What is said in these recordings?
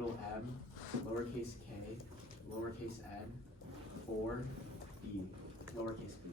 capital M, lowercase k, lowercase n, 4, b, lowercase b.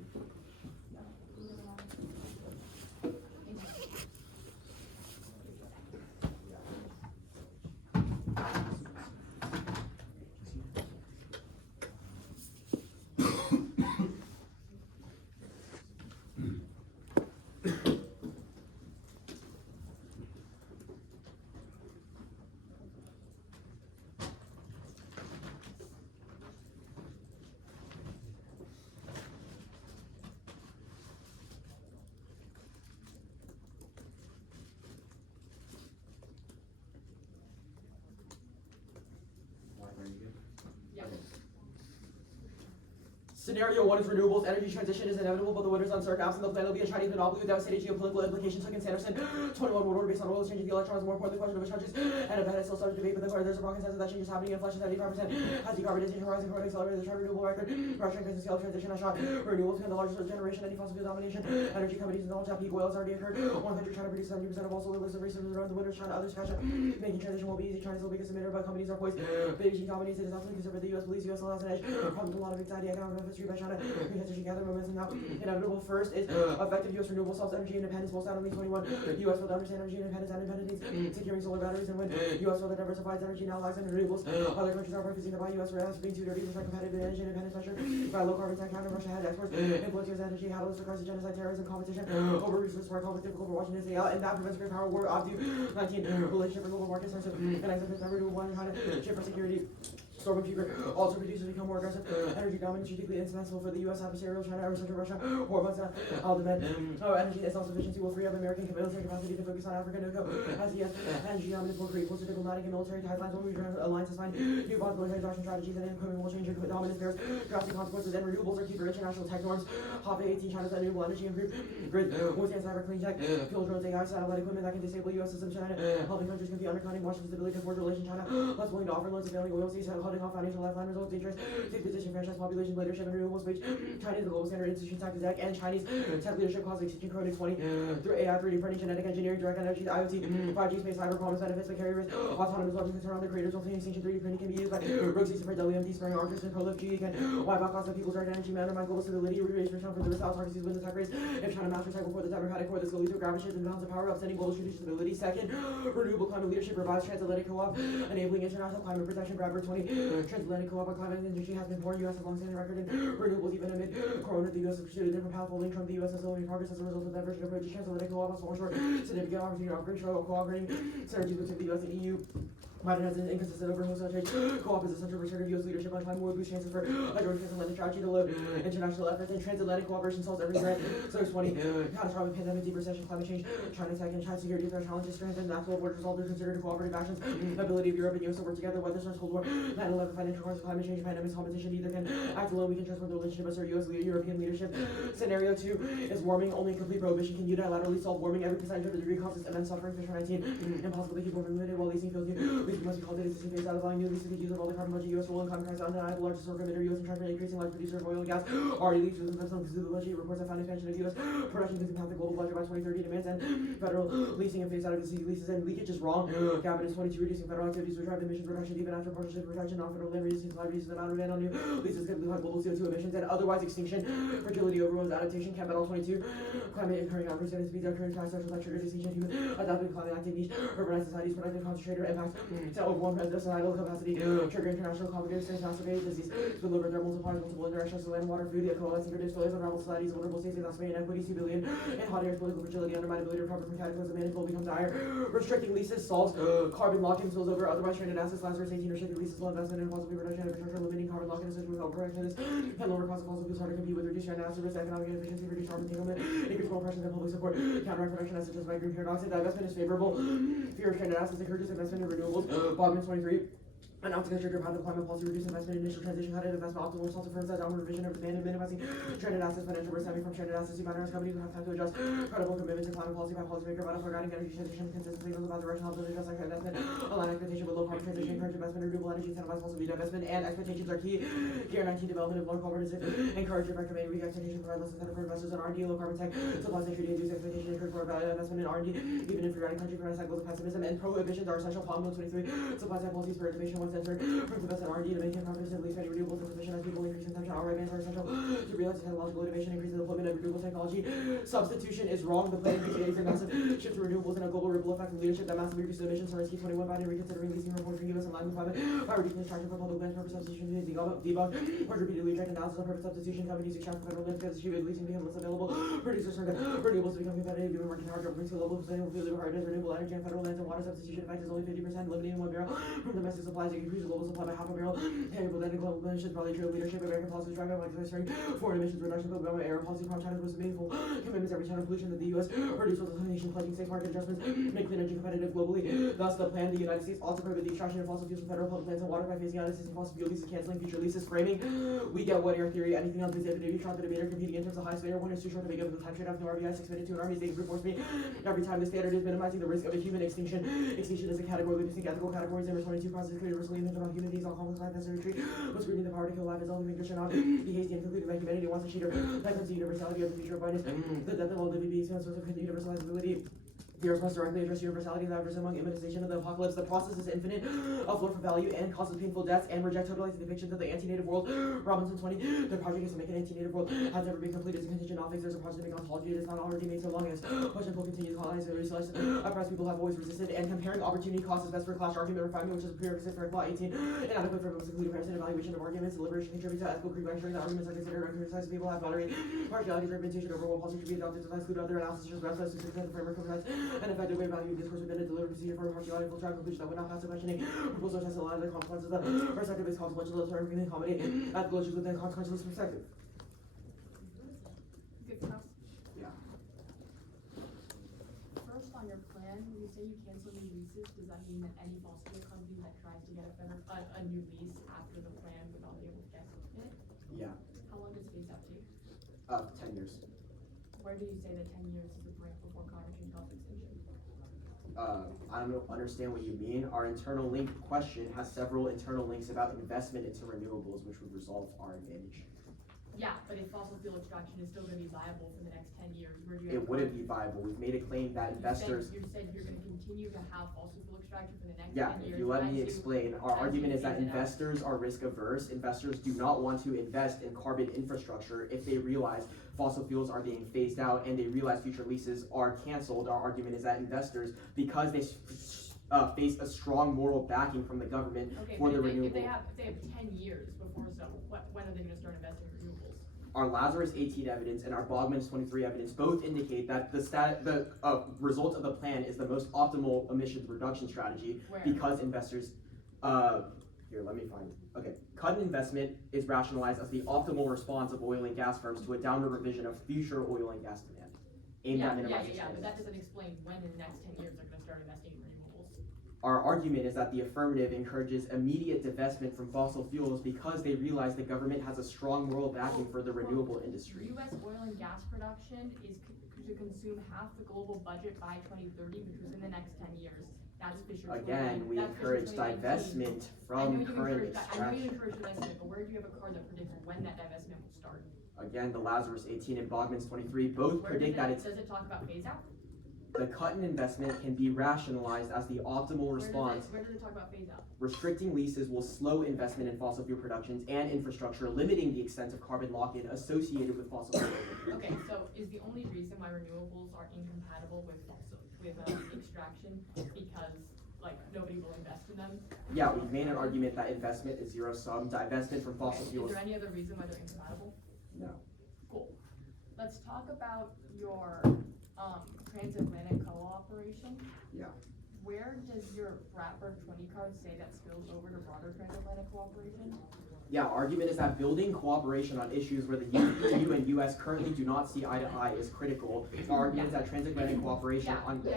Scenario 1 is renewables. Energy transition is inevitable, but the winners uncertain. Absent the plan, will be a Chinese monopoly with devastating geopolitical implications. Took in Sanderson. 21 world order based on oil is changing the electrons. More important, the question of which countries and event is still subject to debate, but there's a broad consensus that change is happening. Inflation 75% has decarbonization horizon for accelerated the chart renewable record. Russia increasing scale of transition has shot. Renewables become the largest generation. Any fossil fuel domination. Energy companies acknowledge that peak oil has already occurred. One country China produces 70% of all solar list of resources around the winners. China, others catch up. Making transition won't be easy. China's the biggest emitter, but companies are poised. Beijing dominates. It is often considered the U.S. believes U.S. still has an edge. Problems a lot of anxiety, economic benefits by China. Because she gathered momentum now. Inevitable first is effective U.S. renewable self energy independence. Most out of 21. U.S. will understand energy independence and independence needs. Securing solar batteries and wind. U.S. will diversifies energy now lags in renewables. Other countries are refusing to buy U.S. for being too dirty. Despite competitive energy independence pressure by low carbon tech counter Russia had exports. Influence U.S. energy catalyst for crisis, genocide, terrorism, competition. Over resources for conflict difficult for watching this out. And that prevents great power war. Obview 19. Relationship for global markets. And acceptance of renewable and China. Chip for security. Storm cheaper. Also producers become more aggressive. Energy dominance strategically indispensable for the U.S. adversarial China, Central Russia, hormones, demand. Energy and self-sufficiency will free up American military capacity to focus on Africa. No go. As the energy dominance will create closer diplomatic and military ties lines. Will rejoin alliances find new bonds, military doctrine strategies, and equipment will change. Dominance bears drastic consequences. And renewables are key for international tech norms. HOP 18 China's renewable energy improved grid. Withstand cyber clean tech. Fuel drones, AI, satellite equipment that can disable U.S. systems. China helping countries compete undercutting Washington's ability to forge relation. China less willing to offer loans to failing oil seas, cutting off financial lifeline results, dangerous, state position, franchise, population, leadership, and renewables, which Chinese the global standard institution, tech tech, and Chinese tech leadership causing extinction chronic 20 through AI, 3D printing, genetic engineering, direct energy, IoT, 5G space, cyber promise benefits, but carry risk, autonomous weapons concern on the creators, ultimately extinction, 3D printing can be used by rogue season for WMD, sparing artists, and prolific G again, wipe out cost of people's direct energy, man, global stability, raise return for the risk, targets wins the tech race. If China masters tech before the democratic core, this will lead to gravity shift and balance of power, upsetting global strategic stability. Second, renewable climate leadership revives transatlantic co-op, enabling international climate protection. Grabber 20, transatlantic co-op climate industry has been born. U.S. has long-standing record in renewables, even amid Corona. The U.S. has pursued a different path, following Trump. The U.S. has slowly progress as a result of divergent approaches. Transatlantic co-op has fallen short. Significant opportunity to upgrade, cooperating synergies between the U.S. and EU. Biden has an inconsistent over wholesale trade. Co-op is essential for assertive U.S. leadership on climate war, boost chances for a joint transatlantic strategy to load international efforts, and transatlantic cooperation solves every threat. So 20, catastrophic pandemic, deep recession, climate change, China tech, and China security threat challenges, strengthen national borders, all they're considered cooperative actions, ability of Europe and U.S. to work together, weather storms, Cold War, 9/11, financial crisis, climate change, pandemics, competition, neither can act alone. We can transform the relationship as our U.S. European leadership. Scenario 2 is warming. Only complete prohibition can unilaterally solve warming. Every percentage of the degree causes immense suffering. Fish 19, impossible to keep warming limited while leasing feels new. Leasing must be called existing phase out of line. New leasing the use of all the carbon budget. U.S. role in climate crisis undeniable. Largest source emitter. U.S. and China increasing large producer of oil and gas. Already leads to the budget. Reports that found expansion of U.S. production to impact the global budget by 2030. Demands and federal leasing and phase out of the leases and leakage is wrong. Cabinet is 22, reducing federal activities to drive emissions reduction even after partnership protection. Non-federal land reducing supply reduces the amount of ban on new leases could high global CO2 emissions and otherwise extinction. Fragility overwhelms adaptation. Capital 22. Climate occurring outbreaks and speeds occurring high social that triggers extinction. Human adapting climate active niche. Urbanized societies productive concentrator impacts to overwhelm societal capacity. Trigger international competitiveness, exacerbate disease. Deliver their multipliers, multiple interactions to land, water, food, the coalescing produce, failures, unravel societies, vulnerable states, exacerbate inequity, civilian, and hot air, political fragility, undermine ability to recover from cataclysm, management will become dire. Restricting leases solves carbon lock-in spills over otherwise stranded assets. Lazarus 18, restricting leases, low investment in fossil fuel production, infrastructure, limiting carbon lock-in associated with protectionist, and lower cost of fossil fuels, harder to compete with reduced stranded asset risk, economic inefficiency, reduced carbon entanglement, increased more pressures and public support, counteract production assets just by green paradox. Divestment is favorable. Fear of stranded assets encourages investment in renewables. Bogman 23. Announcing a stricter path of climate policy, reduce investment in initial transition, cut investment optimal response to firms that downward revision of demand and minimizing stranded assets, financial risk stemming from stranded assets. Humanitarian companies will have time to adjust credible commitments to climate policy by policymaker, vital for guiding energy transition, consistently knows about direction, help to adjust investment, align expectation with low carbon transition, encourage investment in renewable energy, incentivize fossil fuel divestment, and expectations are key. Gear 19 development of low carbon encourage and recommend weak expectations provide less incentive for investors in R&D, low carbon tech, supplies and treaty induce expectation encourage more value investment in R&D, even if you're running country for cycles of pessimism, and prohibitions are essential. Problem 23, supply side policies for innovation once centered, brings the best in R&D to maintain confidence in least many renewables and position as people increase consumption. Our bans are essential to realize technological innovation, increase the deployment of renewable technology. Substitution is wrong. The plan increases a massive shift to renewables and a global ripple effect of leadership that massively reduces emissions. So Key 21 Biden reconsidering releasing report for U.S. and Latin climate by reducing extraction for public lands for substitution is debug. Or repeatedly reject analysis of perfect substitution. Companies extract federal lands because achieve releasing become less available. Producers are renewables to become competitive given market power brings to global sustainable fuel hardness. Renewable energy and federal lands and water substitution effect is only 50%, eliminating 1 barrel from domestic supplies. It increases global supply by half a barrel. Terrible then global emissions probably true leadership. American policies driving like foreign emissions reduction, but government air policy from China's most meaningful commitments every China pollution that the U.S. reduce with the nation pledging safe market adjustments, make clean energy competitive globally. Thus, the plan, the United States also prohibit the extraction of fossil fuels from federal public lands and water by phasing out existing fossil fuel leases, canceling future leases, framing. We get what air theory, anything else is if trying to debate or competing in terms of high standard. One is too short to make up the time trade off. No RBI 6 minutes to an army state brute force me. Every time the standard is minimizing the risk of a human extinction. Extinction is a category with distinct ethical categories. Number 22 causes universally mental about human beings all complex life necessary retreat. What's reading the power to kill life is only English or not. Be hasty and conclude that humanity wants a cheater. That comes the universality of the future of finance. The death of all living beings, source of universalizability. The Earth must directly address universality and avarice among imminization of the apocalypse. The process is infinite, affluent for value, and causes painful deaths, and reject totalizing depictions of the anti-native world. Robinson 20. The project is to make an anti-native world. Has never been completed. It's a contingent on things. There's a project to make ontology. It is not already made so long as push and pull continue to colonize and research. Oppressed people have always resisted, and comparing opportunity cost is best for clash argument refinement, which is a prerequisite for law 18. Inadequate for most including comparison evaluation of arguments. Deliberation contributes to ethical critique, ensuring that arguments are considered and criticized. People have moderate partiality for implementation over what policy should be adopted to exclude other analysis, just best to success the framework provides an effective way of valuing discourse within a deliberate procedure for partiality full track conclusion that would not pass the questioning. Proposal test align the consequences of the perspective is consequential to term can accommodate ethical issues within a consequentialist perspective. Good enough. Yeah. First, on your plan, when you say you cancel new leases, does that mean that any fossil fuel company that tries to get a new lease after the plan would not be able to get it? Yeah. How long does phase out take? 10 years. Where do you say that 10 years is the break before climate change causes extinction? I don't understand what you mean. Our internal link question has several internal links about investment into renewables, which would resolve our advantage. Yeah, but if fossil fuel extraction is still going to be viable for the next 10 years, where do you have It wouldn't be viable. We've made a claim that investors. You said you're going to continue to have fossil fuel extraction for the next 10 years. Yeah, if you let me explain, our argument is that investors are risk averse. Investors do not want to invest in carbon infrastructure if they realize fossil fuels are being phased out and they realize future leases are canceled. Our argument is that investors, because they face a strong moral backing from the government for the renewable. If they have 10 years before, so when are they going to start investing in renewables? Our Lazarus 18 evidence and our Bogman's 23 evidence both indicate that the result of the plan is the most optimal emissions reduction strategy. Where? Because investors, here, let me find it. Okay, cut in investment is rationalized as the optimal response of oil and gas firms to a downward revision of future oil and gas demand. Yeah, but that doesn't explain when in the next 10 years they're going to start investing in renewables. Our argument is that the affirmative encourages immediate divestment from fossil fuels because they realize the government has a strong moral backing for the renewable industry. U.S. oil and gas production is to consume half the global budget by 2030, which is in the next 10 years. That's Fisher. Again, we encourage divestment from current extraction. I know you encourage divestment, but where do you have a card that predicts when that divestment will start? Again, the Lazarus 18 and Bogman's 23 both predict that it's. Does it talk about phase out? The cut in investment can be rationalized as the optimal response. Where does it talk about phase out? Restricting leases will slow investment in fossil fuel productions and infrastructure, limiting the extent of carbon lock-in associated with fossil fuel. Okay, so is the only reason why renewables are incompatible with extraction because nobody will invest in them? Yeah, we've made an argument that investment is zero-sum. Divestment from fossil fuels. Is there any other reason why they're incompatible? No. Cool. Let's talk about your transatlantic cooperation. Yeah. Where does your Bradford 20 card say that spills over to broader transatlantic cooperation? Yeah, argument is that building cooperation on issues where the EU and US currently do not see eye to eye is critical. Our argument is that transatlantic cooperation on. But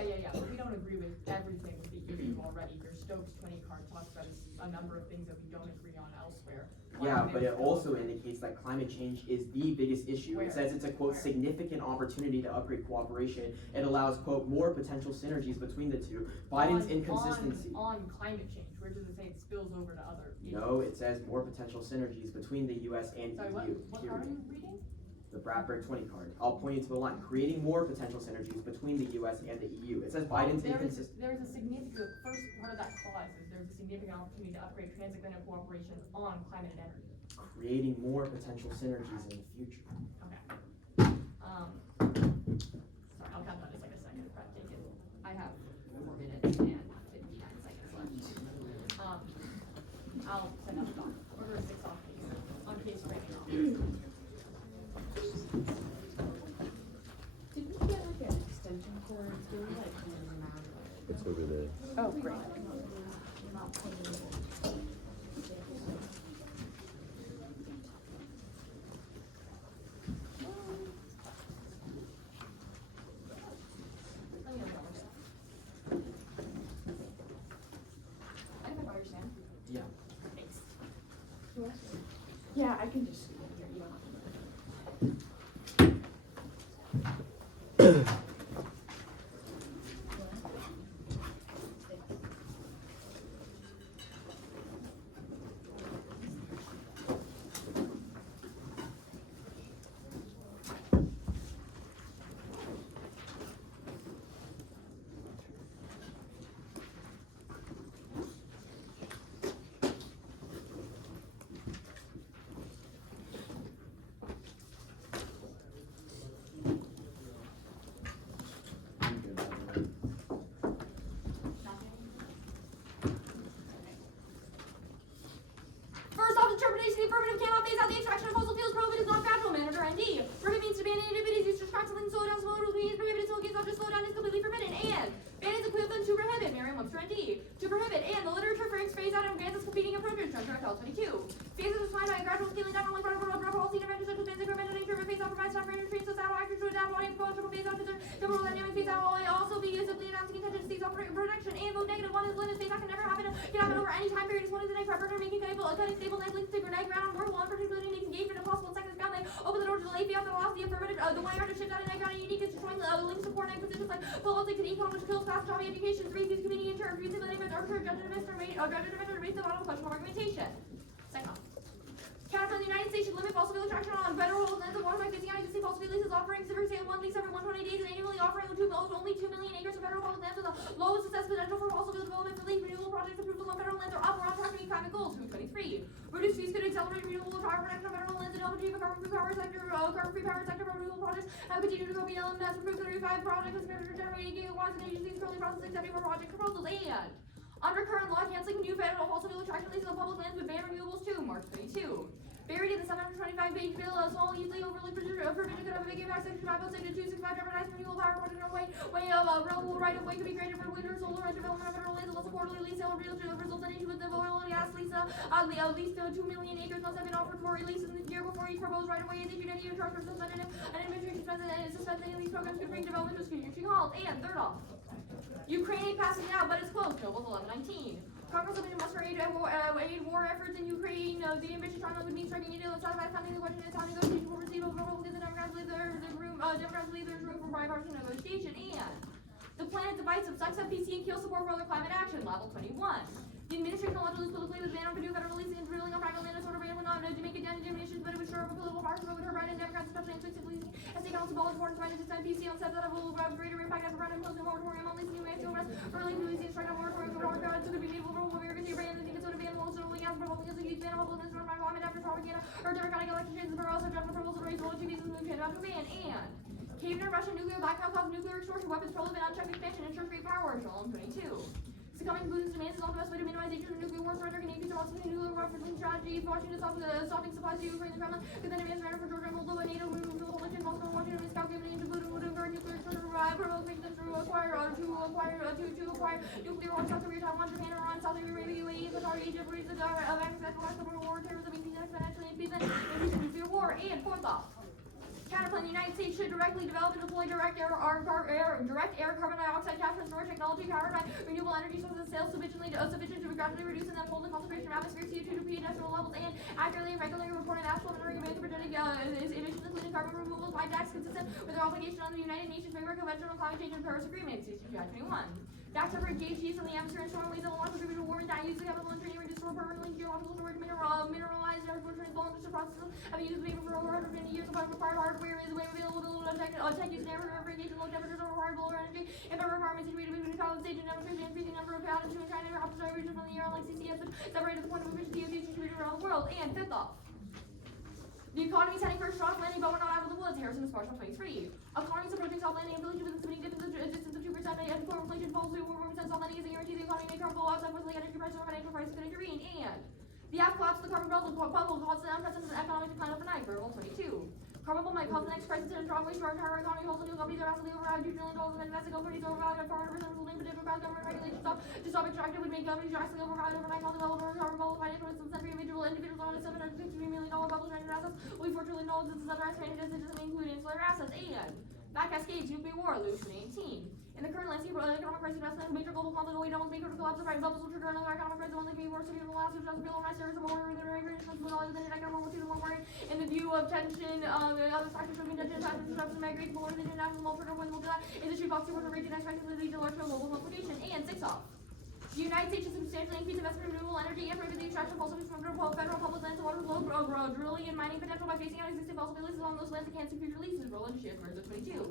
we don't agree with everything with the EU already. Your Stokes 20 card talks about a number of things that we don't agree on elsewhere. Yeah, but it also indicates that climate change is the biggest issue. Where? It says it's a, quote, Where? significant opportunity to upgrade cooperation. It allows, quote, more potential synergies between the two. Biden's inconsistency. On climate change, where does it say it spills over to other issues? No, it says more potential synergies between the US and Sorry, EU. what card are you reading? The Bradbury 20 card. I'll point you to the line. Creating more potential synergies between the US and the EU. It says Biden's inconsistent. There's a significant, the first part of that clause is there's a significant opportunity to upgrade transatlantic cooperation on climate and energy. Creating more potential synergies in the future. Okay. Sorry, I'll count that as like a second if I take it. I have 4 minutes and 59 seconds left. I'll send out the doc. Order a 6 off case. On case rating off. Did we get like an extension cord? Did we like clean them out? It's over there. Oh, great. Let me know the other stuff. I can borrow your stand. Yeah. Thanks. Yeah, I can just scoot in here. You don't have to. First off, determination the affirmative cannot phase out the extraction of fossil fuels. Prohibit is not gradual manner. ND. Prohibit means to ban inhibited use to constantly slow down slow means prohibited so against not just slow down is completely forbidden. And ban is equivalent to prohibit. Merriam-Webster ND. To prohibit and the literature frames phase out and grants as competing approaches. Chapter FL 22. Phase is defined by a gradual scaling down only part of a policy intervention such as bans incremental nature of a phase out provides time for intertrains so that actors to adapt while proposal phase out to the thermodynamic phase out will also be simply announcing intention to cease operating production and vote negative. One is limit phase out can never happen over any time period. Is one is the next partner making cutting stable night links to grenade ground on world one particularly makes engagement impossible. Second is ground they open the door to delay the velocity affirmative the way to shift out of night ground unique is destroying the links support night positions like politic and econ which kills fast job education three these community in turn three simulating arbitrary judgment based on questionable argumentation. Second. Counterplan the United States should limit fossil fuel extraction on federal lands of water by phasing out existing fossil fuel leases, offering civil sale 1 lease every 120 days and annually offering only 2 million acres of federal public lands with the lowest success potential for fossil fuel development for lease renewable projects approved on federal lands are up. We're on track to meet climate goals. 223. Reduce fees could accelerate renewable power production on federal lands and help achieve a carbon-free power sector for renewable projects. Have continued to go beyond has approved 35 projects with generating gigawatts and agencies currently processing 74 project proposals. And under current law, canceling new federal fossil fuel extraction leases on public lands would ban renewables too. March 22. Buried in the 725-page bill, a small, easily overly provision could have a big impact. Section 506 to 265 jeopardize renewable power project in a way of a renewable right of way to be created for wind or solar and development of federal lands unless a quarterly lease sale results in issue with the oil and gas lease. At least 2 million acres must have been offered for release in the year before each proposed right of way is issued. Any charge for suspended and administration suspends any of these programs could bring development to a screening halt. And third off, Ukraine passing out, but it's close. Nobles 1119. Congress must aid war efforts in Ukraine. The ambitious China would mean striking India. Let's talk about funding. The question is how negotiation will receive overall because the Democrats believe there's room for bipartisan negotiation. And the plan divides subsects of PC and kill support for other climate action. Level 21. The administration will lose politically with ban on Purdue federal leasing and drilling on private land and sort of ban will not to make it down to diminishes, but it would sure of a political power with her right and Democrats, especially in fixing leasing as they council ball important trying to suspend PC on steps that will have greater impact as a brand imposing moratorium on leasing new Mexico rest for leasing strike on moratorium for hard guards to be made over American Sea brand and think it's sort of ban will only ask for holding as a huge ban of holding from my vomit after propaganda or democratic election changes but also judgment proposals to raise all TVs and move Canada to ban and Cavener Russian nuclear blackout cause nuclear extortion weapons prohibit unchecked expansion ensures great power control. 22. Succumbing to Putin's demands is also the best way to minimize the nuclear war threat or can increase the nuclear war strategy. Washington stopping supplies to Ukraine and Kremlin could then advance matter for Georgia and Moldova, NATO, Republican, Moscow, Washington, and Scout giving into Putin would guard nuclear extortion provoking them to acquire nuclear on South Korea, Taiwan, Japan, Iran, Saudi Arabia, UAE, Qatar, Egypt, Greece, Afghanistan, Iraq, the world war, terrorism, exponentially increasing nuclear war, and fourth off. Counterplan, the United States should directly develop and deploy direct air carbon dioxide capture and storage technology powered by renewable energy sources and sales sufficient to gradually reduce and then hold the concentration of atmospheric CO2 to pre-industrial levels and accurately and regularly report an actual and regular projected emissions including carbon removals by DAX consistent with their obligation on the United Nations Framework Convention on Climate Change and Paris Agreement, CCPI 21. DAX separate GHGs from the atmosphere and storm waves that will not contribute to warming that use the chemical and training reduce or permanently geological storage mineralized agriculture and vulnerable processes have been used for over 150 years of required hardware is available to tech use and air irrigation, low temperatures or required lower energy and better requirements situated between solid stage and demonstrate the increasing number of pathogens in China and opposite region from the air like CCS separated to the point of efficiency of use distributed around the world. And fifth off. The economy is heading for a strong landing, but we're not out of the woods. Harrison is partial 23. Economies approaching soft landing and village with a spinning distance of 2% and core inflation falls to 1% soft landing is a guarantee the economy may crumble outside with the energy prices or financial crisis could intervene. And the app collapse of the carbon bubble caused an unprecedented economic decline overnight. Variable 22. Carbon bubble might cause the next crisis in a strong way to our entire economy. Also, new companies are massively overvalued $2 trillion of invested companies overvalued at 400% holding potential cross government regulations to stop extractive would make companies drastically overvalued overnight. Causing level of carbon bubble financial instance every individuals on a $763 million bubble stranded assets will be $4 trillion. This is underestimated as it doesn't include insular assets. And back cascades, nuclear war, lose 2018. In the current landscape of economic crisis, investment in major global conflict only doubles make or collapse of right bubbles will trigger another economic crisis only be worse if you last which doesn't feel on my service or more than a greater with all than economic to the more worry. In the view of tension, other factors showing tension, attachment, disruption, migrate, more than international alternative when will do that. Is the shoe box to region expected to lead to large global multiplication. And six off. The United States should substantially increase investment in renewable energy and prohibit the extraction of fossil fuels from federal public lands and water below drilling and mining potential by phasing out existing fossil fuel leases on those lands that can't future leases. Roll into shares for 22.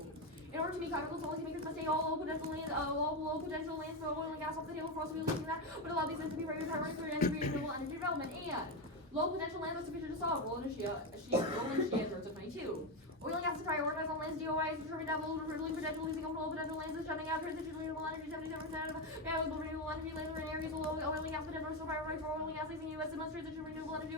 In order to meet climate goals, policymakers must take all low potential lands for oil and gas off the table for fossil fuel leasing that would allow these lands to be prioritized for renewable energy development. And low potential lands are sufficient to solve. Roll into shares for 22. Oil and gas is prioritized on lands DOI is determined to have low potential leasing of low potential lands is shutting out transition to renewable energy. 77% of available renewable energy lands are in areas with low oil and gas potential are still prioritized for oil and gas leasing. U.S. must transition to renewable energy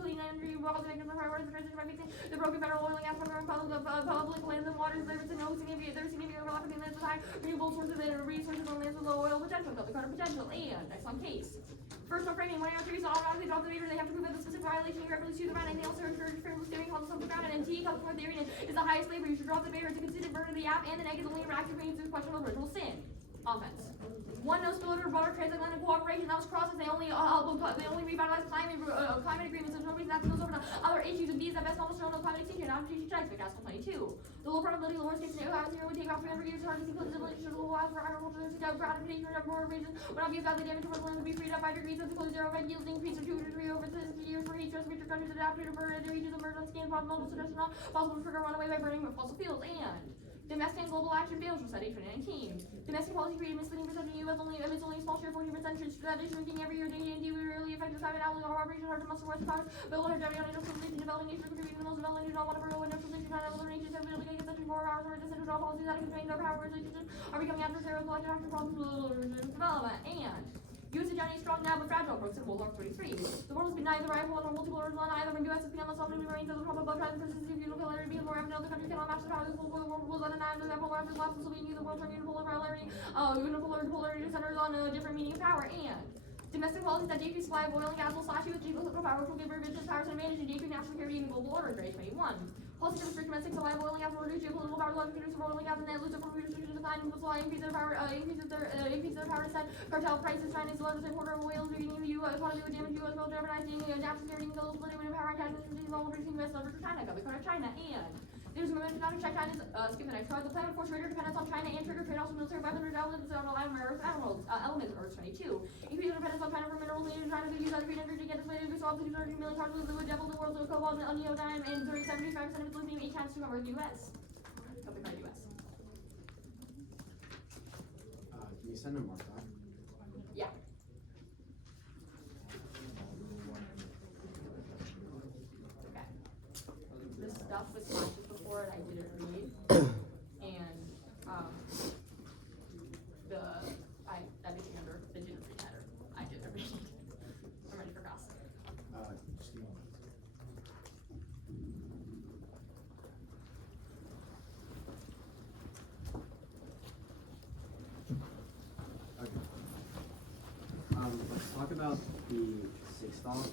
clean energy while the prioritize the transition by fixing the broken federal oil and gas program public lands and waters. There's significant overlap between lands with high renewable sources and resources on lands with low oil potential. Called the Carter potential. And next on case. First no framing, when trees automatically drop the meter, they have to prove that the specific violation irreparably to the ground. Anything else or favorable steering causes something ground. And T comes from theory is the highest labor. You should drop the barrier to consider burden of the app and the negative only reactive means to question of original sin. Offense. One no spillover broader transatlantic cooperation that was crosses. They only revitalize climate agreements. There's no reason that goes over to other issues. And B is that best almost shown no climate extinction. Opportunity strikes. McCaskill 22. The low probability, the worst case scenario would take about 300 years. Hard to see close to the last for agriculture to go gratification or more reasons. Would obvious badly damage to land would be freed up by degrees of the close zero red yields increase of 2 to 3 over 60 years for heat stress major countries adapted to burn the regions of burn on skin possible suggestion not possible to trigger runaway by burning with fossil fuels. And domestic and global action fails for study 2019. Domestic policy created misleading perception in the U.S. emits only a small share, 40% shrinking every year. D&D will rarely affect the climate outlook or operation hard to muscle worth powers. But will hegemony on industrial states and developing nations contributing to the most developing do not want to grow industrial states and other nations have been against such more hours or decisions on policies that constrain their power relationships are becoming adversarial collective action problems with development. And U.S. hegemony is strong now but fragile, broke World War 33. The world has been neither rival nor multipolar one either from U.S. has become less often remains as a problem about trying to persist in polarity because more often other countries cannot match the power of the world rules on an island that polar after the last of the Soviet Union, the world from unipolar polarity centers on a different meaning of power. And domestic policies that decrease supply of oil and gas will slash you with geopolitical power, which will give revisionist powers an advantage and decrease national security and global order. Grade 21. Policies that restrict domestic supply of oil and gas will reduce geopolitical power, allowing produce of oil and gas and net lose for restriction decline and supply increase their power to set cartel prices. China's largest importer of oil is weakening the U.S. economy with damage U.S. while jeopardizing national security and global political and power attachments and all reducing U.S. leverage for China. Got the China. And there's a movement to not check China's skip the next card. The plan would force greater dependence on China and trigger trade-offs with military weapons elements elements Earth 22. Increase dependence on China for minerals needed China could use that green energy to get displated to solve the 230 million cars that would double the world's cobalt and neodymium and 75% of its lithium each chance to cover the U.S. Got the card U.S. Can you send them more time? Yeah. Okay. This stuff was flashes before and I didn't read. And everything under the didn't read header. I didn't read. I'm ready for class. Just give me one. Okay. Let's talk about the sixth off.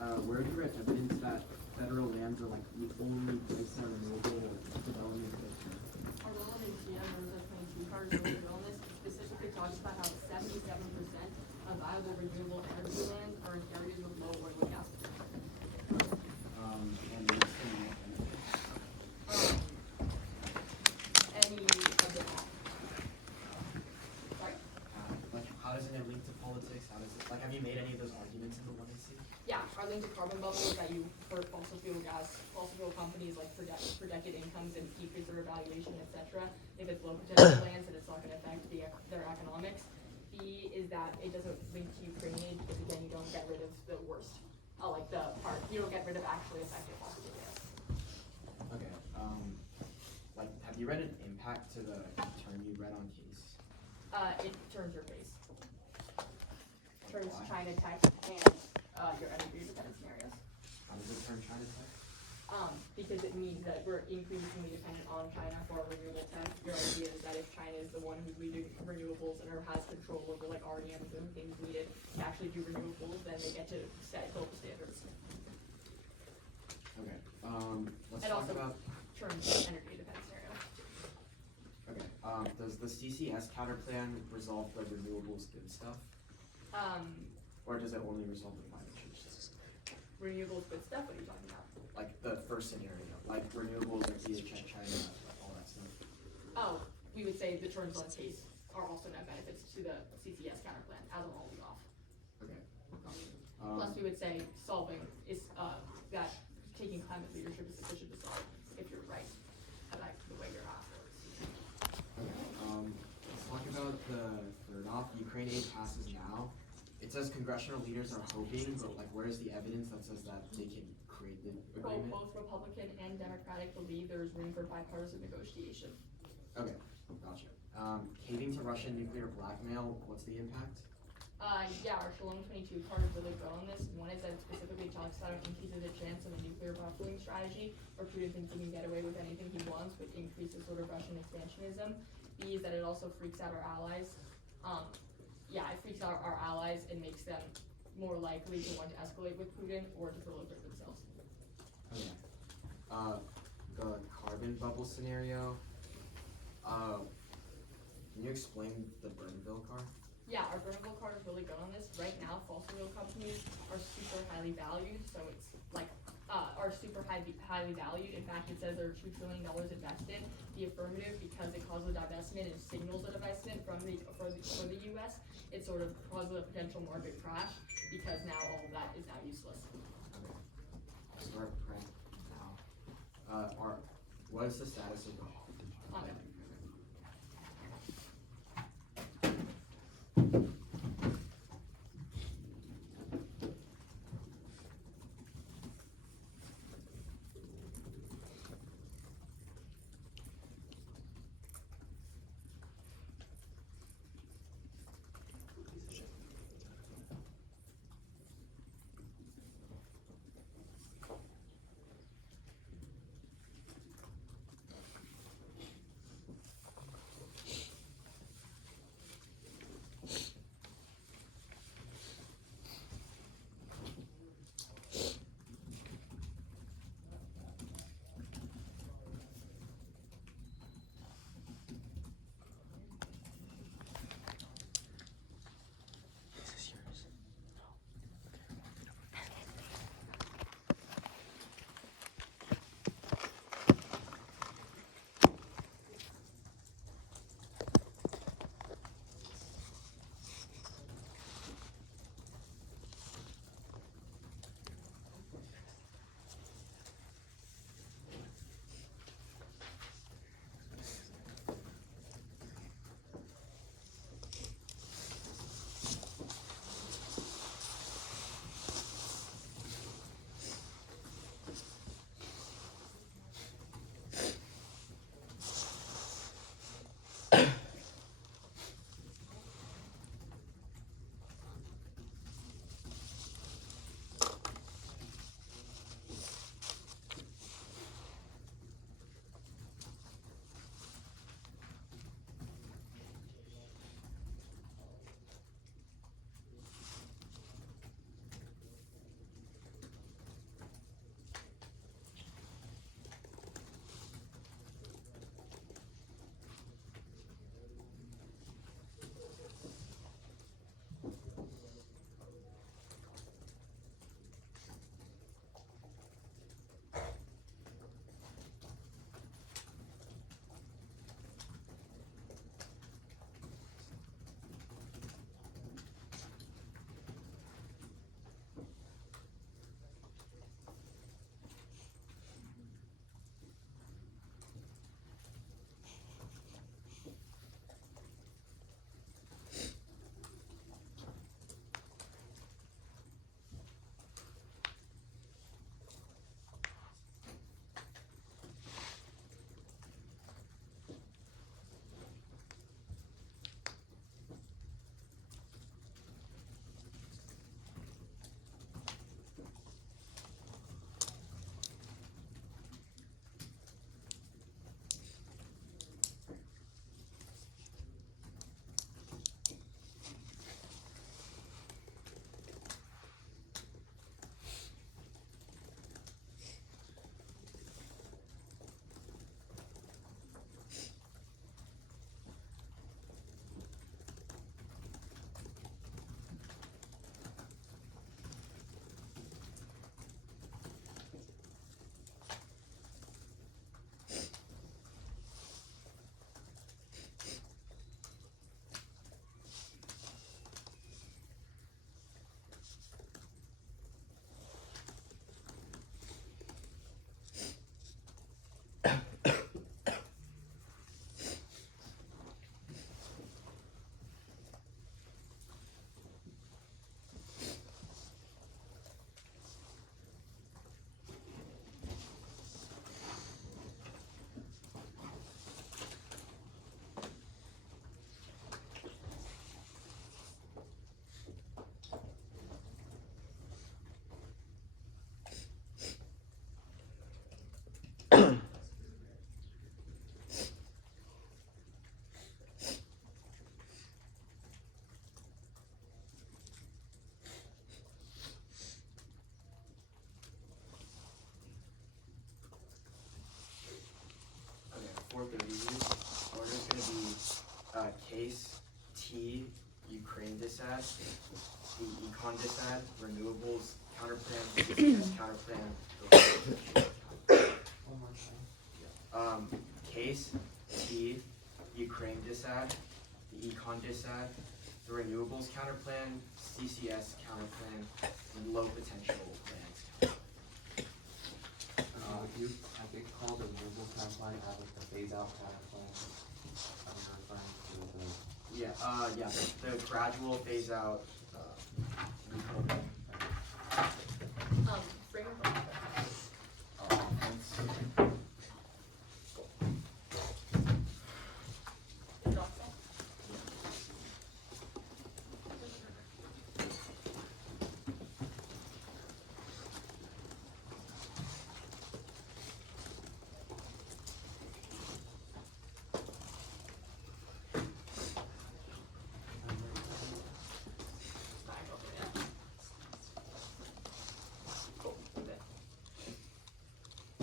where have you read evidence that federal lands are like the only place for renewable development picture? Our relevant GM knows that 22 cars of wellness specifically talks about how 77% of viable renewable energy lands are in areas with low oil and gas. And what's the net benefit? Any of the sorry. Like, how doesn't it link to politics? How does it, like, have you made any of those arguments in the 1AC? Yeah, our link to carbon bubble is that you hurt fossil fuel companies like projected incomes and decrease their valuation, etc. If it's low potential lands, then it's not going to affect their economics. B is that it doesn't link to Ukraine aid because again, you don't get rid of the worst, like the part, you don't get rid of actually effective fossil fuel gas. Okay. Like, have you read an impact to the term you read on case? It turns your face. Like, Turns why? China tech and your energy dependent scenarios. How does it turn China tech? Because it means that we're increasingly dependent on China for our renewable tech. Your idea is that if China is the one who's leading renewables and or has control over like REMs and things needed to actually do renewables, then they get to set global standards. Okay. Let's And talk also about. turns energy dependent scenario. Okay. Does the CCS counterplan resolve the renewables good stuff, or does it only resolve the climate change stuff? Renewables good stuff, what are you talking about? Like the first scenario, like renewables or EHS China, all that stuff. Oh, we would say the terms on case are also net benefits to the CCS counterplan as a rolling off. Okay. Plus we would say solving is that taking climate leadership is sufficient to solve if you're right about the way you're afterwards. Okay. Let's talk about the third off. Ukraine aid passes now. It says congressional leaders are hoping, but like, where's the evidence that says that they can create the agreement? Both Republican and Democratic believe there's room for bipartisan negotiation. Okay, gotcha. Caving to Russian nuclear blackmail. What's the impact? Yeah, our Shalom 22 card is really good on this. One is that it specifically talks about it increases the chance of a nuclear buffering strategy, where Putin thinks he can get away with anything he wants, which increases sort of Russian expansionism. B is that it also freaks out our allies. Yeah, it freaks out our allies and makes them more likely to want to escalate with Putin or to proliferate themselves. Okay. The carbon bubble scenario. Can you explain the Burnville car? Yeah, our Burnville card is really good on this. Right now, fossil fuel companies are super highly valued, so it's like are super highly valued. In fact, it says there are $2 trillion invested. The affirmative, because it causes divestment and signals a divestment for the U.S., it sort of causes a potential market crash because now all of that is now useless. Okay. I'll start print now. What is the status of the Okay. Econdisad, renewables, counterplan, CCS, counterplan. One more time. Case, T, Ukraine disad, the Econdisad, the renewables counterplan, CCS counterplan, and low potential lands counterplan. You, I think called the renewable counterplan as like the phase out counterplan. I'm referring to the. Yeah, the gradual phase out, Bring it home. Drop that.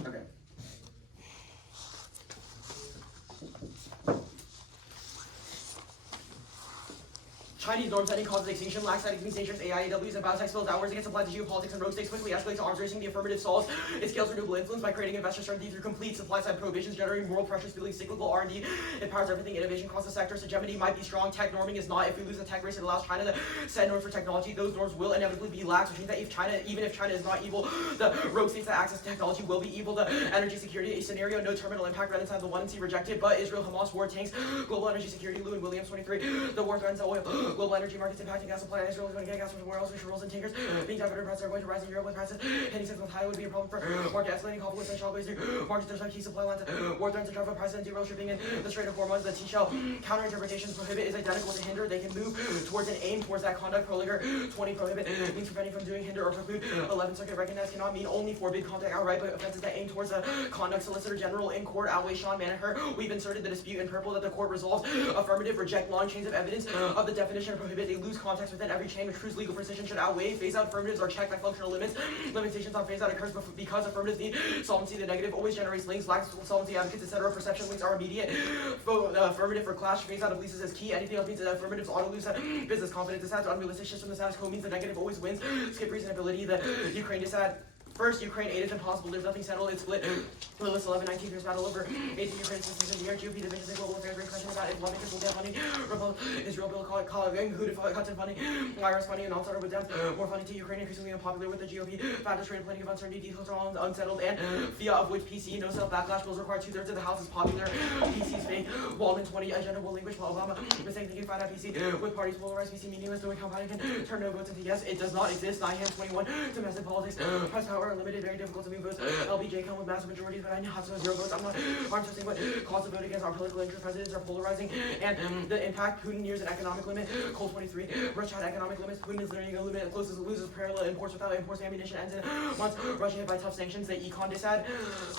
okay. Chinese norms setting causes extinction, lax setting nations, AIAWs, and biotech spills outwards against applied to geopolitics and rogue states quickly escalate to arms racing. The affirmative solves it scales renewable influence by creating investor certainty through complete supply side prohibitions, generating moral pressures, fueling cyclical R&D. It powers everything, innovation across the sector. Hegemony might be strong, tech norming is not. If we lose the tech race, it allows China to set norms for technology. Those norms will inevitably be lax, which means that even if China is not evil, the rogue states that access technology will be evil. The energy security scenario, no terminal impact, rather than the 1 and C rejected, but Israel, Hamas, war tanks, global energy security, Lewin Williams 23, the war threatens oil, global energy markets impacting gas supply. Israel is going to get gas from somewhere else, which rolls and tinkers. Being diverted prices are going to rise in Europe with prices. Hitting six months high would be a problem for market escalating conflicts and shockwaves through markets. There's no key supply lines. War threatens to drive up prices and derail shipping in the Strait of Hormuz. The T-shell counter interpretations prohibit is identical to hinder. They can move towards an aim towards that conduct. Proliger 20 prohibit means preventing from doing hinder or preclude. 11 circuit recognize cannot mean only forbid conduct outright, but offenses that aim towards the conduct. Solicitor General in court outweigh Sean Manaher. We've inserted the dispute in purple that the court resolves. Affirmative reject long chains of evidence of the definition of prohibit. They lose context within every chain, which proves legal precision should outweigh. Phase out affirmatives are checked by functional limits. Limitations on phase out occurs because affirmatives need solvency. The negative always generates links. Lack of solvency advocates, etc. Perception links are immediate. Affirmative for clash. Phase out of leases is key. Anything else means that affirmatives auto lose business confidence. This adds unrealistic shifts from the status quo means the negative always wins. Skip reasonability. The Ukraine disad. First, Ukraine aid is impossible. There's nothing settled. It's split. Lewis 11, 19 years battle over 18 Ukraine systems in the year. GOP divisions in global affairs. Great question about it. Lawmakers will get funding. Israel bill call it who cuts in funding. Virus funding and all started with them. More funding to Ukraine increasingly unpopular with the GOP. Factors creating plenty of uncertainty. Details are all unsettled. And FIA of which PC no self backlash bills require 2/3 of the House is popular. PC's fake. Waldman 20 agenda will languish while Obama mistake thinking find out PC with parties polarized. PC meaningless. Doing compounding can turn no votes into yes. It does not exist. 9 hands 21. Domestic politics. Press power limited. Very difficult to move votes. LBJ come with massive majorities, but I know so 0 votes. I'm not arm twisting, but cause to vote against our political interest. Presidents are polarizing, and the impact. Putin nears an economic limit. Cold 23. Russia had economic limits. Putin is nearing a limit. Closes loses parallel imports without imports. Ammunition ends in months. Russia hit by tough sanctions. The econ disad.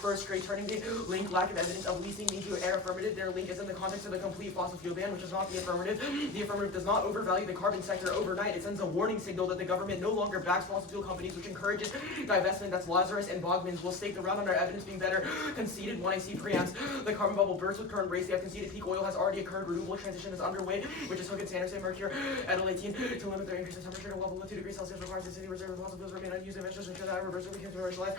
First, straight turning the link. Lack of evidence of leasing means you air affirmative. Their link is in the context of the complete fossil fuel ban, which is not the affirmative. The affirmative does not overvalue the carbon sector overnight. It sends a warning signal that the government no longer backs fossil fuel companies, which encourages divestment. That's Lazarus and Bogman's will stake the round on our evidence being better. Conceded 1AC preamps. The carbon bubble bursts with current race. They have conceded peak oil has already occurred. Renewable transition is underway, which is Hogan, Sanderson, Mercure, Edel 18 to limit their increase in temperature to well below 2 degrees Celsius requires the city reserve of fossil fuels remain unused. Investors ensure that reversal becomes commercialized.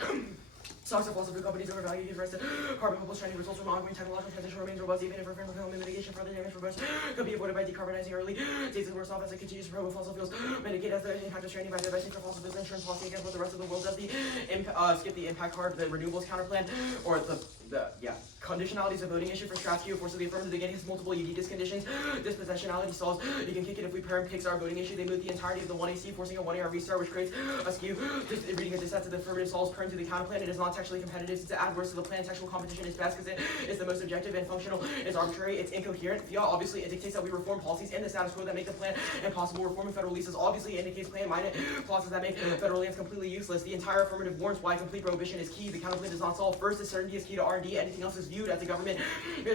Stocks of fossil fuel companies overvalued gives rise to carbon bubbles. Trending results from ongoing technological transition remains robust, even if referendum mitigation further damage from Bush could be avoided by decarbonizing early. States is worse off as it continues to promote fossil fuels. Mitigate as the impact of straining by divesting from fossil fuels insurance policy against what the rest of the world does. Skip the impact card, the renewables counterplan, or the conditionality is a voting issue for strategy. Forces the affirmative again hits multiple UD disconditions. Dispossessionality solves. You can kick it if we pair kicks our voting issue. They move the entirety of the 1AC, forcing a 1AR restart, which creates a skew. Just reading a dissent to the affirmative solves perm to the counterplan. It is not textually competitive since it adverse to the plan. Textual competition is best because it is the most objective and functional. It's arbitrary. It's incoherent. FIA obviously it dictates that we reform policies in the status quo that make the plan impossible. Reforming federal leases obviously indicates plan-minded clauses that make federal lands completely useless. The entire affirmative warns why complete prohibition is key. The counterplan does not solve. First, is certainty is key to R&D. R&D. Anything else is viewed as a government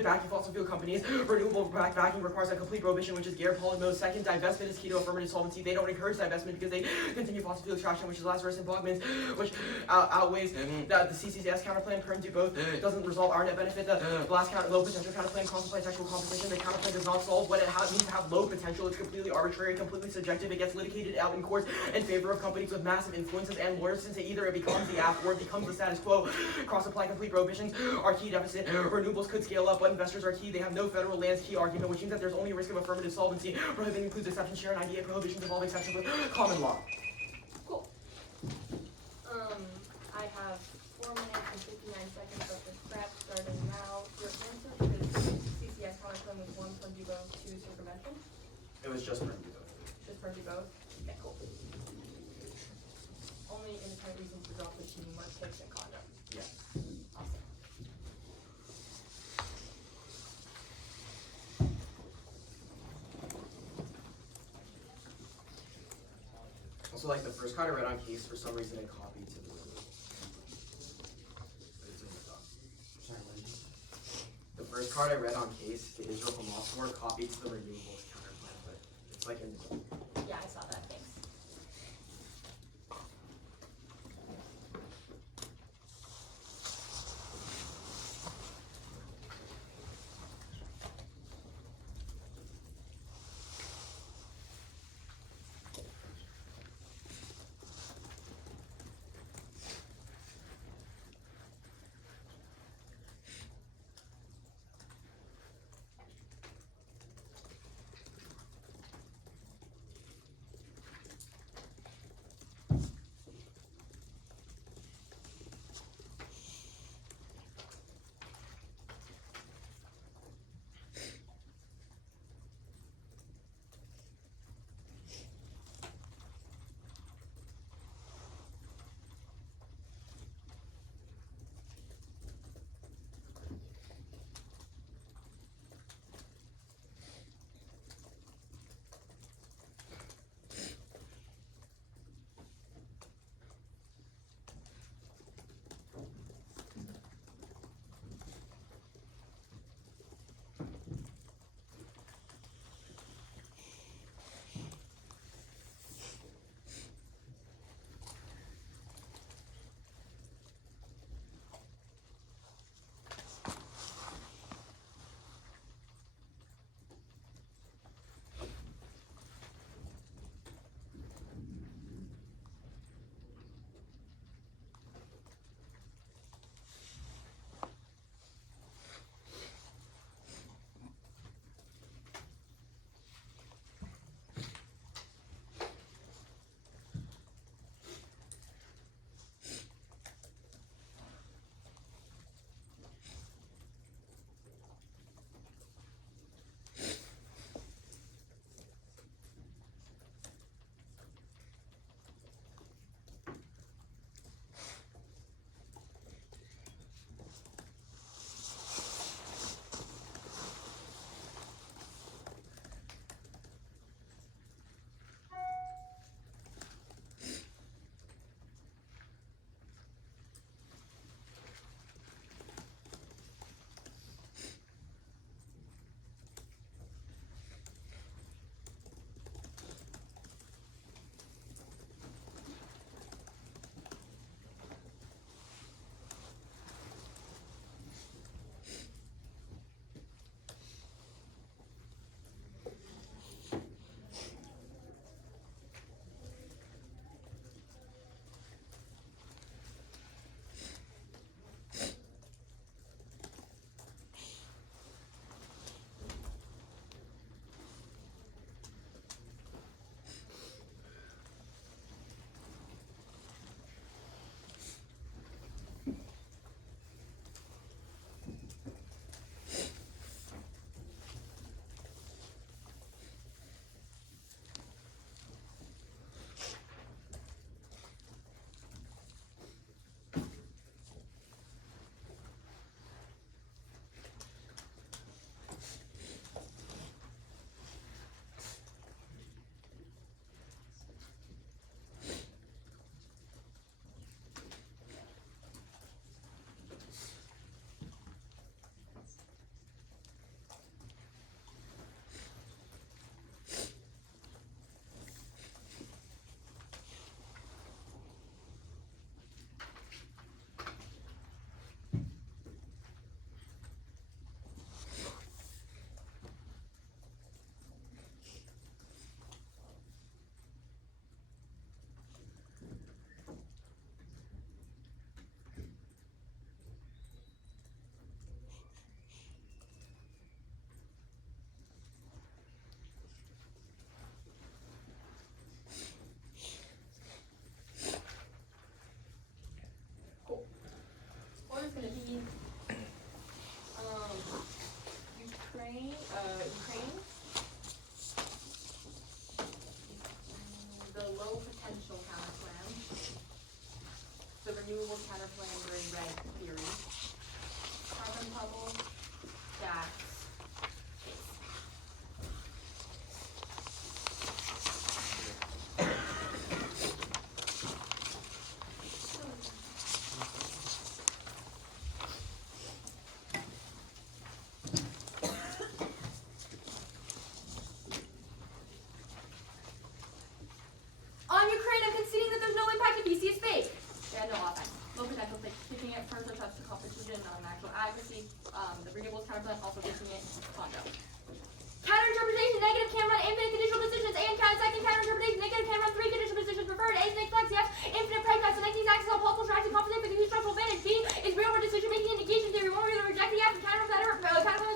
backing fossil fuel companies. Renewable backing requires a complete prohibition, which is Geopolitical. Second, divestment is key to affirmative solvency. They don't encourage divestment because they continue fossil fuel extraction, which is Lazarus and Bogman's, which outweighs the CCCS counterplan. Current do both doesn't resolve our net benefit. The last low potential counterplan contemplates actual competition. The counterplan does not solve what it means to have low potential. It's completely arbitrary, completely subjective. It gets litigated out in courts in favor of companies with massive influences and lawyers, since either it becomes the app or it becomes the status quo. Cross-apply complete prohibitions are key deficit. Renewables could scale up, but investors are key. They have no federal lands key argument, which means that there's only a risk of affirmative solvency. Prohibiting includes exceptions, share, and idea prohibitions involve exceptions with common law. Cool. I have 4 minutes and 59 seconds of this prep starting now. Your answer to the CCS counterclaim was 1 from do both, 2 circumvention. It was just for you both. Just from do both. Okay, cool. Only independent reasons to drop the 2 mark 6 and conduct. Yeah. Awesome. Also, like the first card I read on case, for some reason it copied to the room. But it's in the doc. Sorry, what did you? The first card I read on case, the Israel from Baltimore, copied to the renewables counterplan, but it's like in the doc. Yeah, I saw that. Thanks. renewables counterplan during red theory. Carbon bubble, gas, case. On Ukraine, I'm conceding that there's no impact if PC is fake. They had no offense. Low potential, kicking it further touch to competition on actual accuracy. The renewables counterplan also kicking it condo. Counterinterpretation, negative can run infinite conditional positions, and second counterinterpretation, negative can run 3 conditional positions. Preferred, A is next flex, yes, infinite pregnancy, 19 axis of multiple tracks and compensate for the huge structural advantage. B is real world decision making indication theory. One we're going to reject the F and counterplan is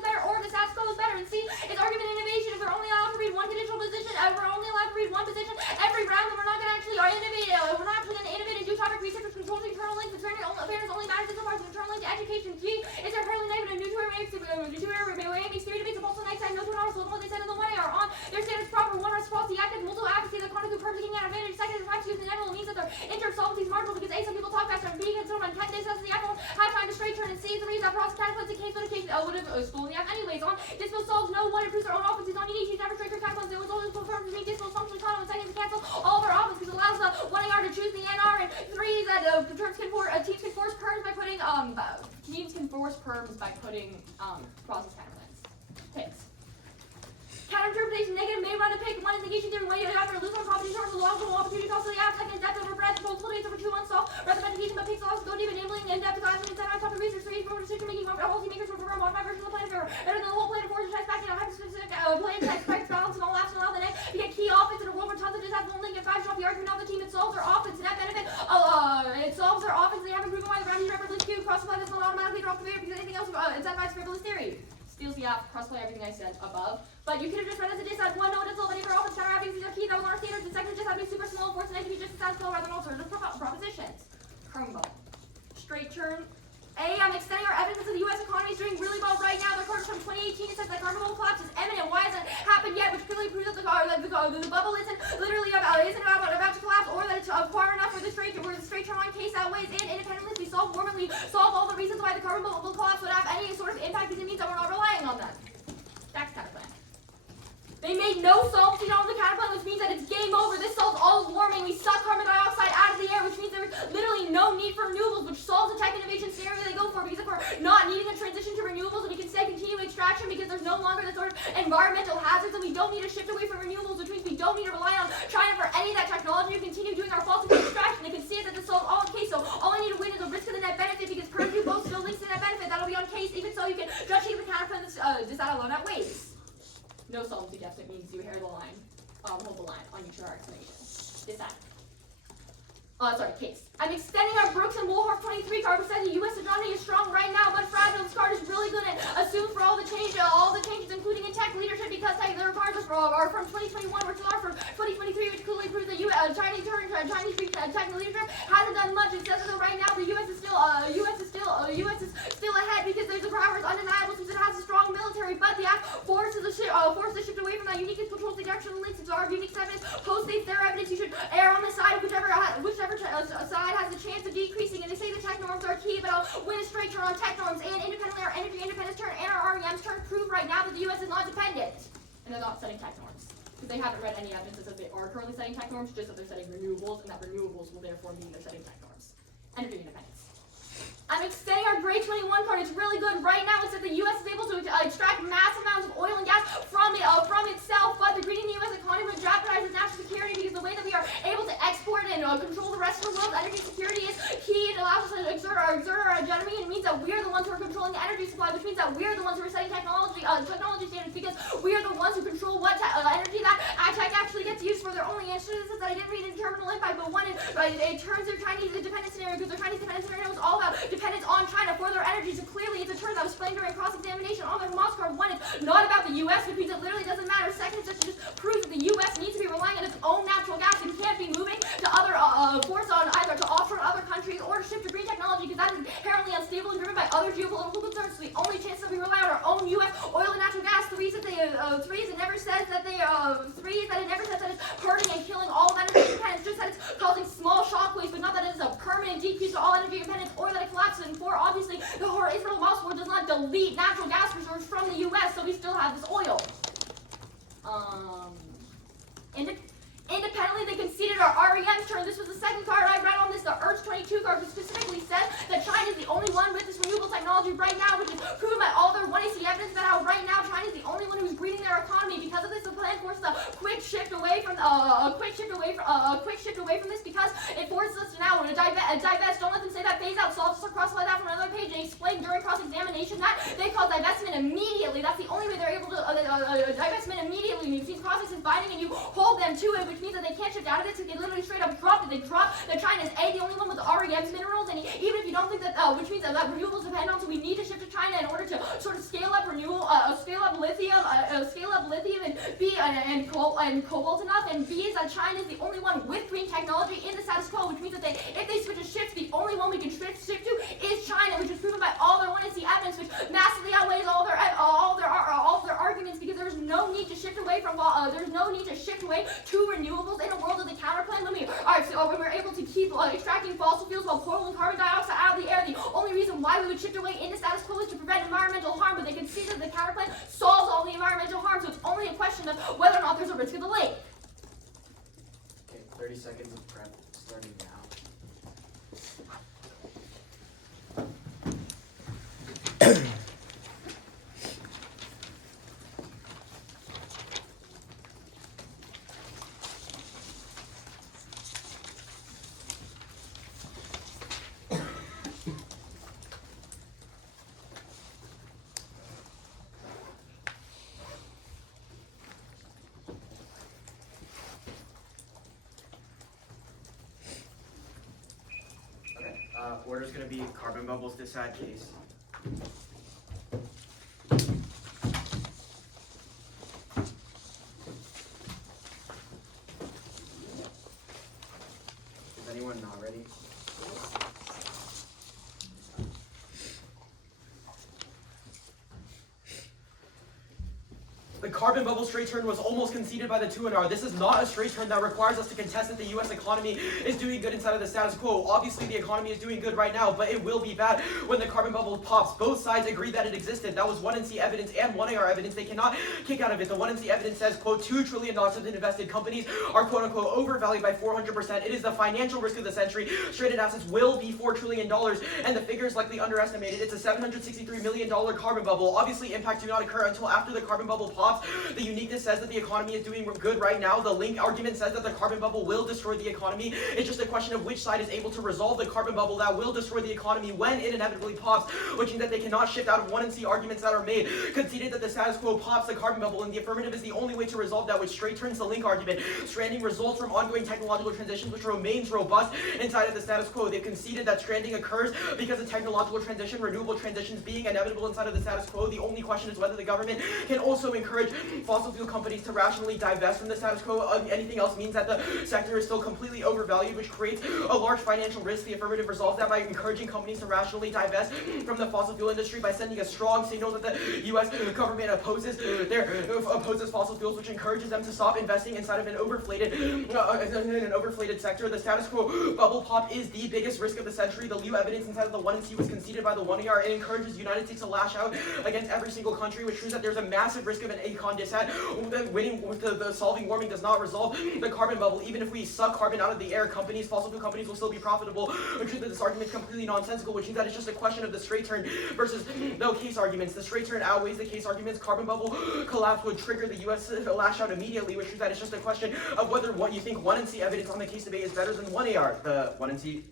better, or the status quo is better. And C is argument innovation. If we're only allowed to read one conditional position, we're only allowed to read one position every round, then we're not going to actually innovate. We're not actually going to innovate and do topic research which controls the internal links. Fairness only matters insofar as internal link to education. G is inherently negative. New to makes 3 debates of also nighttime. No to an article. What they said in the 1A are on their standards proper. One response, the active multiple advocacy, the conduct of purposing an advantage. Second is trying to use the inevitable means that their inter-solvency is marginal because A, some people talk faster, and B, can someone 10 days less than the F1 have time to straight turn, and C, the reason that process catapults in case notification would have stolen the F anyways. On Dispo solves no one improves their own offenses on unique. He's never straight turn catapults. It was always confirmed to me Dispo functionally taught on seconds to cancel all of their offense because it allows the 1AR to choose the NR, and 3 is that teams can force perms by putting process counterplans. Picks. Counterinterpretation, negative may run a pick. One is negation theory. When you have to lose on property terms, the logical opportunity cost of the app, second depth over breadth, multiple dates over 2 months off, rather than education, but picks also go deep, enabling in-depth advisement, instead of topic research, 3 for decision making, policymakers will prefer a modified version of the plan of error. Better than the whole plan of force attacks backing on hyper-specific plan type, spikes, balance, and all laughs and all the next. You get key offense in a world where tons of just have one link and 5 drop the argument of the team. It solves their offense, net benefit. It solves their offense. They haven't proven why the round reference Q cross-apply does not automatically drop the weight because anything else incentivizes frivolous theory. Steals the app, cross-play everything I said above. But you could have just read as a diss as one, no, it's all any for offense counter having these are key. That was our standards. The second is just having super small force and I can be just as slow rather than alternative propositions. Crumble. Straight turn. A, I'm extending our evidence that the U.S. economy is doing really well right now. The quarter from 2018 it says that carbon bubble collapse is imminent. Why hasn't it happened yet? Which clearly proves that the bubble isn't literally about to collapse, or that it's far enough for the straight turn on case outweighs. And independently, we solve all the reasons why the carbon bubble collapse would have any sort of impact because it means that we're not relying on them. That's counterplan. They made no solvency on the counterplan, which means that it's game over. This solves all warming. We suck carbon dioxide out of the air, which means there's literally no need for renewables, which solves the tech innovation scenario they go for. Because if we're not needing a transition to renewables, and we can instead continue extraction because there's no longer the sort of environmental hazards, and we don't need to shift away from renewables, which means we don't need to rely on China for any of that technology to continue doing our fossil fuel extraction. They can see that this solves all in case. So all I need to win is the risk of the net benefit because Purdue both still links to net benefit. That'll be on case. Even so, you can judge the counterplan just that alone outweighs. No solvency deficit means you hold the line on each of our explanations. Is that? Case. I'm extending our Brooks and Woolharf 23 card, which says the U.S. economy is strong right now, but fragile. This card is really good at assume for all the changes, including in tech leadership, because the cards are from 2021, which are from 2023, which clearly proves that Chinese tech leadership hasn't done much. It says that right now the U.S. is still ahead because there's a power is undeniable since it has a strong military, but the act forces the shift away from that unique control the direction links. It's our unique evidence. Post-states their evidence. You should err on the side of whichever side has a chance of decreasing, and they say the tech norms are key, but I'll win a straight turn on tech norms, and independently our energy independence turn and our REMs turn prove right now that the U.S. is not dependent, and they're not setting tech norms, because they haven't read any evidence that says they are currently setting tech norms, just that they're setting renewables, and that renewables will therefore mean they're setting tech norms. Energy independence. I'm extending our Gray 21 card. It's really good right now. It says the U.S. is able to extract massive amounts of oil and gas from itself, but the greening the U.S. economy would jeopardize its national security because the way that we are able to export and control the rest of the world's energy security is key. It allows us to exert our hegemony, and it means that we're the ones who are controlling the energy supply, which means that we're the ones who are setting technology standards because we are the ones who control what energy that tech actually gets used for. Their only answer to this is that I didn't read in terminal impact, but one is it turns their Chinese independence scenario because their Chinese independence scenario is all about dependence on China for their energy. So clearly it's a turn that was explained during cross-examination on their Moss card. One is not about the U.S., which means it literally doesn't matter. Second is that just proves that the U.S. needs to be relying on its own natural gas and can't be moving to other force on either to offshore other countries or to shift to green technology because that is inherently unstable and driven by other geopolitical concerns. So the only chance that we rely on our own U.S. oil and natural gas. Three is it never says that it's hurting and killing all of energy independence. Just that it's causing small shockwaves, but not that natural gas reserves from the US, so we still have this oil. Independently, they conceded our REMs turn. This was the second card I read on this, the URGE 22 card, which specifically said that China is the only one with this renewable technology right now, which is proven by all their 1AC evidence that how right now China is the only one who's greening their economy. Because of this, the plan forces a quick shift away from this, because it forces us to now divest. Don't let them say that phase out. So I'll just cross-slide that from another page and explain during cross-examination that they call divestment immediately. That's the only way they're able to divestment immediately means cross-ex is binding and you hold them to it, which means that they can't shift out of it, so they literally straight up dropped it. They dropped that China is the only one with the REMs minerals, and even if you don't think that, which means that renewables depend on, so we need to shift to China in order to sort of scale up lithium, and B and cobalt enough, and B is that China is the only one with green technology in the status quo, which means that if they switch to shift, the only one we can shift to is China, which is proven by all their 1AC evidence, which massively outweighs all their arguments, because there's no need to shift away to renewables in a world of the counterplan. When we're able to keep extracting fossil fuels while pulling carbon dioxide out of the air, the only reason why we would shift away in the status quo is to prevent environmental harm, but they can see that the counterplan solves all the environmental harm, so it's only a question of whether or not there's a risk of delay. Okay, 30 seconds of prep starting now. Order's going to be carbon bubbles decide case. Is anyone not ready? The carbon bubble straight turn was almost conceded by the 2NR. This is not a straight turn that requires us to contest that the US economy is doing good inside of the status quo. Obviously, the economy is doing good right now, but it will be bad when the carbon bubble pops. Both sides agree that it existed. That was 1NC evidence and 1AR evidence. They cannot kick out of it. The 1NC evidence says, quote, $2 trillion have been invested. Companies are, quote unquote, overvalued by 400%. It is the financial risk of the century. Stranded assets will be $4 trillion, and the figure is likely underestimated. It's a $763 million carbon bubble. Obviously, impacts do not occur until after the carbon bubble pops. The uniqueness says that the economy is doing good right now. The link argument says that the carbon bubble will destroy the economy. It's just a question of which side is able to resolve the carbon bubble that will destroy the economy when it inevitably pops, which means that they cannot shift out of 1NC arguments that are made. Conceded that the status quo pops the carbon bubble, and the affirmative is the only way to resolve that, which straight turns the link argument. Stranding results from ongoing technological transitions, which remains robust inside of the status quo. They've conceded that stranding occurs because of technological transition, renewable transitions being inevitable inside of the status quo. The only question is whether the government can also encourage fossil fuel companies to rationally divest from the status quo. Anything else means that the sector is still completely overvalued, which creates a large financial risk. The affirmative resolves that by encouraging companies to rationally divest from the fossil fuel industry by sending a strong signal that the U.S. government opposes fossil fuels, which encourages them to stop investing inside of an overflated sector. The status quo bubble pop is the biggest risk of the century. The Liu evidence inside of the 1NC was conceded by the 1AR. It encourages the United States to lash out against every single country, which proves that there's a massive risk of an econ dissent. Winning with the solving warming does not resolve the carbon bubble. Even if we suck carbon out of the air, fossil fuel companies will still be profitable. Which means that this argument is completely nonsensical, which means that it's just a question of the straight turn versus no case arguments. The straight turn outweighs the case arguments. Carbon bubble collapse would trigger the U.S. to lash out immediately, which means that it's just a question of whether what you think 1NC evidence on the case debate is better than 1AR. The 1NC.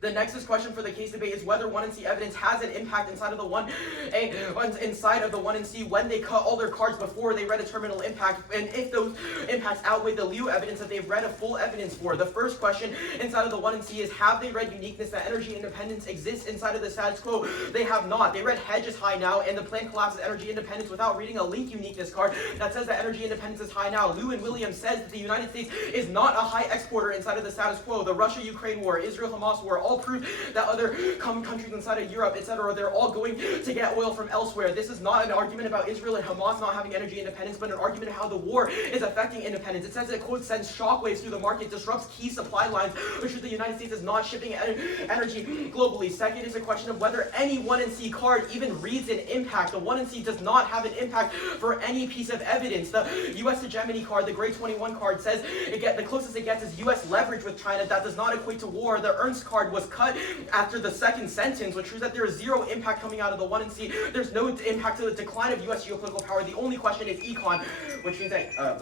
The nexus question for the case debate is whether 1NC evidence has an impact inside of the 1NC when they cut all their cards before they read a terminal impact, and if those impacts outweigh the Liu evidence that they've read a full evidence for. The first question inside of the 1NC is, have they read uniqueness, that energy independence exists inside of the status quo? They have not. They read hedge is high now, and the plan collapses energy independence without reading a link uniqueness card that says that energy independence is high now. Liu and Williams says that the United States is not a high exporter inside of the status quo. The Russia-Ukraine war, Israel-Hamas war, all prove that other countries inside of Europe, etc., they're all going to get oil from elsewhere. This is not an argument about Israel and Hamas not having energy independence, but an argument of how the war is affecting independence. It says that, quote, sends shockwaves through the market, disrupts key supply lines, which is the United States is not shipping energy globally. Second is a question of whether any 1 and C card even reads an impact. The 1 and C does not have an impact for any piece of evidence. The U.S. hegemony card, the Grade 21 card, says the closest it gets is U.S. leverage with China. That does not equate to war. The Ernst card was cut after the second sentence, which proves that there is zero impact coming out of the 1 and C. There's no impact to the decline of U.S. geopolitical power. The only question is econ, which means that